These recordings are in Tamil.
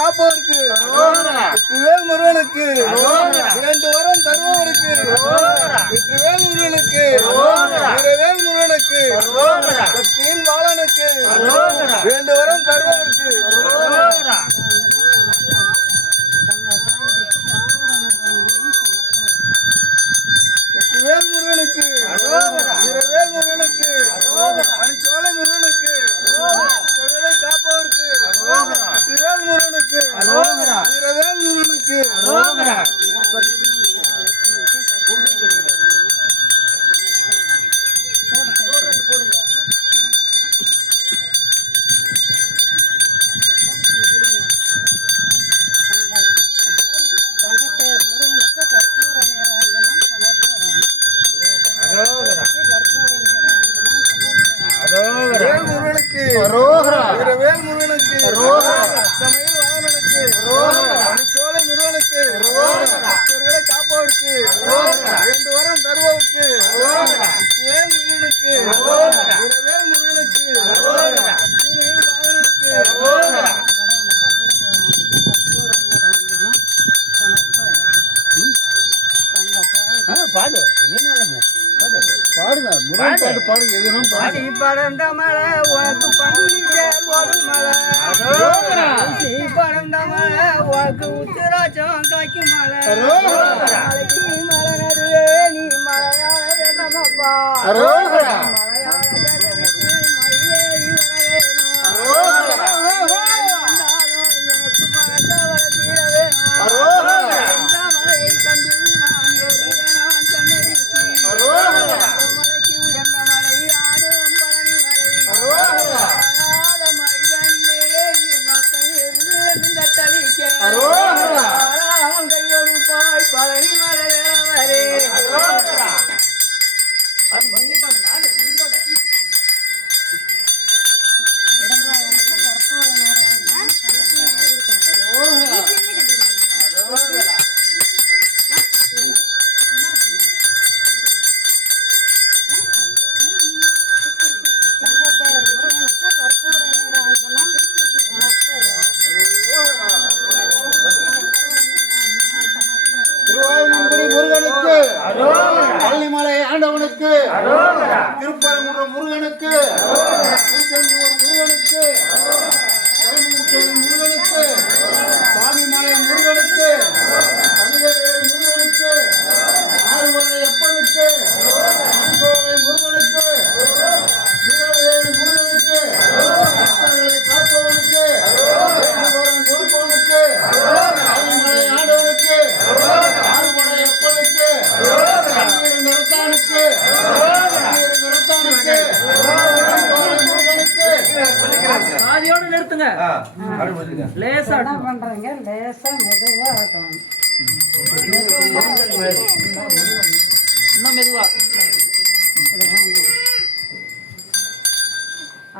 காப்பவருக்கு வெற்றிவேல் முருகனுக்கு இரண்டு வரம் தருபவருக்கு வெற்றிவேல் முருகனுக்கு வீரவேல் முருகனுக்கு சக்தியின் பாலனுக்கு இரண்டு வரம் தருபவருக்கு வெற்றிவேல் முருகனுக்கு வீரவேல் முருகனுக்கு மணிச்சோலை முருகனுக்கு காப்பவருக்கு வெற்றிவேல் முருகனுக்கு வீரவேல் முருகனுக்கு வீரவேல் முருகனுக்கு சமையல் வாகனனுக்கு மணிச்சோலை முருகனுக்கு காப்பவருக்கு இரண்டு வரம் தருபவருக்கு வேல் முருகனுக்கு வீரவேல் முருகனுக்கு சமையல் வாகனனுக்கு பாடு பாடுங்க முருகன் பாட்டு பாடுங்க எதுனா பாடி படர்ந்த மலை உனக்கு பங்குனிக்கே ஒரு மலை படர்ந்த மலை உனக்கு உத்திராட்சம் காய்க்கும் மலை மலைக்கு மலை நடுவே நீ மலையாள வேதமப்பா மலையாள வேதத்துக்கு மயிலேறி வர வேணும் வந்தாலும் எனக்கு மனத்தவர தீர வேணும் எந்த மலையை கண்டு நான் ஏறிய நான் சன்னதிக்கு மலைக்கு உயர்ந்த மலை ஆடும் பழனி மலை மைதானிலே அப்பன் இருந்து தட்டளிக்க கையொரு பாய் பழனி மலை வேறவரே முருகனுக்கு பள்ளிமலை ஆண்டவனுக்கு திருப்பரங்குன்றம் முருகனுக்கு முருகனுக்கு முருகனுக்கு சாமிமலை முருகனுக்கு கலிகவேல் முருகனுக்கு ஆறுமலை அப்பனுக்கு முருகனுக்கு வீரவேல் முருகனுக்கு பக்தர்களை காப்பவனுக்கு வரம் கொடுப்பவனுக்கு பள்ளிமலை ஆண்டவனுக்கு ஆறுமலை அப்பனுக்கு நடத்தானுக்கு ஆதியோட நிறுத்துங்க. லேசா பண்றீங்க, லேசா மெதுவா இன்னும் மெதுவா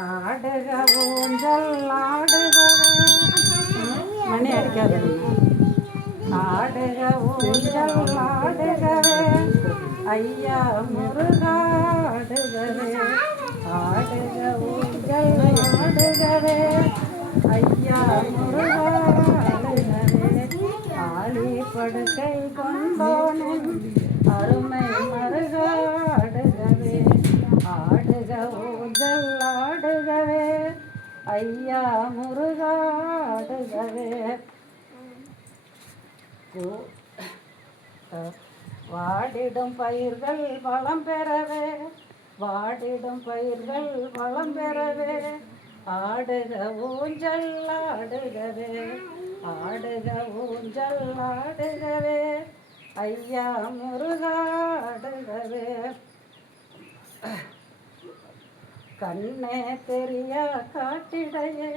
ஆடுக ஊஞ்சல் ஆடுக மணி அடிக்காது ஆடுக ஊஞ்சல் ஆடுகவே ஐயா முருகாடுகவே ஆடுக ஊஞ்சல் ஆடுகவே ஐயா முருகாடுகவே ஆளி படுக்கை கொண்டோனின் அருமை மருகாடுகவே ஆடுக ஊஞ்சல் ஆடுகவே ஐயா முருகாடுகவே வாடிடும் பயிர்கள் வளம் பெறவே வாடிடும் பயிர்கள் வளம் பெறவே ஆடுக ஊஞ்சல் ஆடுகவே ஆடுக ஊஞ்சல் ஆடுகவே ஐயா முருகாடுகவே கண்ணே தெரிய காட்டிடையே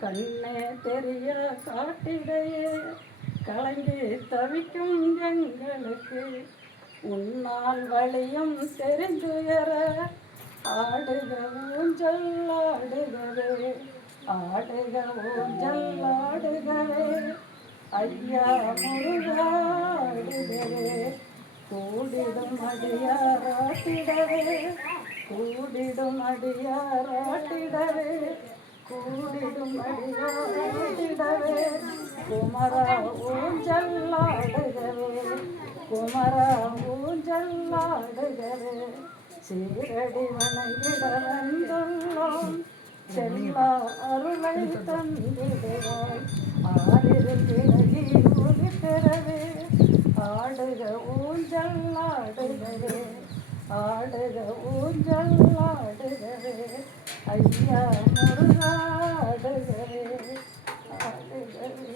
கண்ணே தெரிய காட்டிடையே கலங்கி தவிக்கும் எங்களுக்கு உன்னால் வழியும் தெரிந்துயர ஆடுக ஊஞ்சல் ஆடுகவே ஆடுக ஊஞ்சல் ஆடுகவே ஐயா முருகாடுகவே கூடிடும் அடியாராட்டிடவே கூடிடும் அடியாராட்டிடவே கூடிடும் அடியாராட்டிடவே வணங்கிடவே குமரா ஊஞ்சல்லாடுகவே குமரா ஊஞ்சல்லாடுகவே சீரடி வணங்கிட வந்துள்ளோம் செல்லா அருளை தந்திடுவாய் ஆறில் விலகி ஒளி பெறவே ஆடுக ஊஞ்சல்லாடுகவே ஆடுக ஊஞ்சல்லாடுகவே ஐயா முருகாடுகவே ஆடுகவே